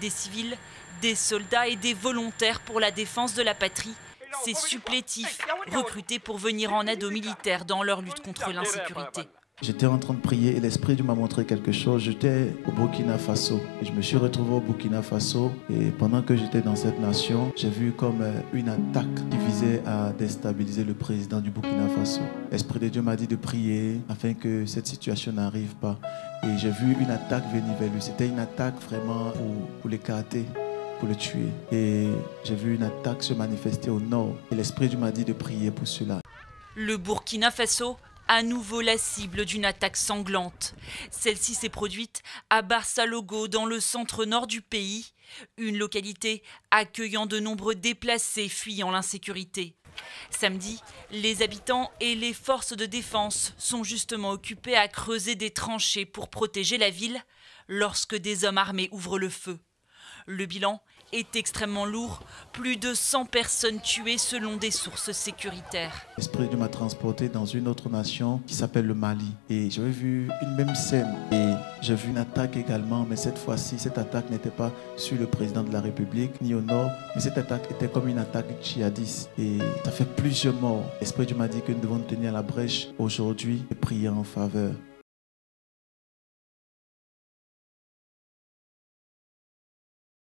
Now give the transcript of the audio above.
Des civils, des soldats et des volontaires pour la défense de la patrie. Ces supplétifs, recrutés pour venir en aide aux militaires dans leur lutte contre l'insécurité. J'étais en train de prier et l'Esprit de Dieu m'a montré quelque chose. J'étais au Burkina Faso. Et je me suis retrouvé au Burkina Faso. Et pendant que j'étais dans cette nation, j'ai vu comme une attaque qui visait à déstabiliser le président du Burkina Faso. L'Esprit de Dieu m'a dit de prier afin que cette situation n'arrive pas. Et j'ai vu une attaque venir vers lui. C'était une attaque vraiment pour l'écarter, pour le tuer. Et j'ai vu une attaque se manifester au nord. Et l'Esprit de Dieu m'a dit de prier pour cela. Le Burkina Faso, à nouveau la cible d'une attaque sanglante. Celle-ci s'est produite à Barsalogo, dans le centre-nord du pays, une localité accueillant de nombreux déplacés fuyant l'insécurité. Samedi, les habitants et les forces de défense sont justement occupés à creuser des tranchées pour protéger la ville lorsque des hommes armés ouvrent le feu. Le bilan est extrêmement lourd, plus de 100 personnes tuées selon des sources sécuritaires. L'Esprit de Dieu m'a transporté dans une autre nation qui s'appelle le Mali. Et j'avais vu une même scène. Et j'ai vu une attaque également, mais cette fois-ci, cette attaque n'était pas sur le président de la République, ni au nord, mais cette attaque était comme une attaque djihadiste. Et ça fait plusieurs morts. L'Esprit de Dieu m'a dit que nous devons tenir la brèche aujourd'hui et prier en faveur.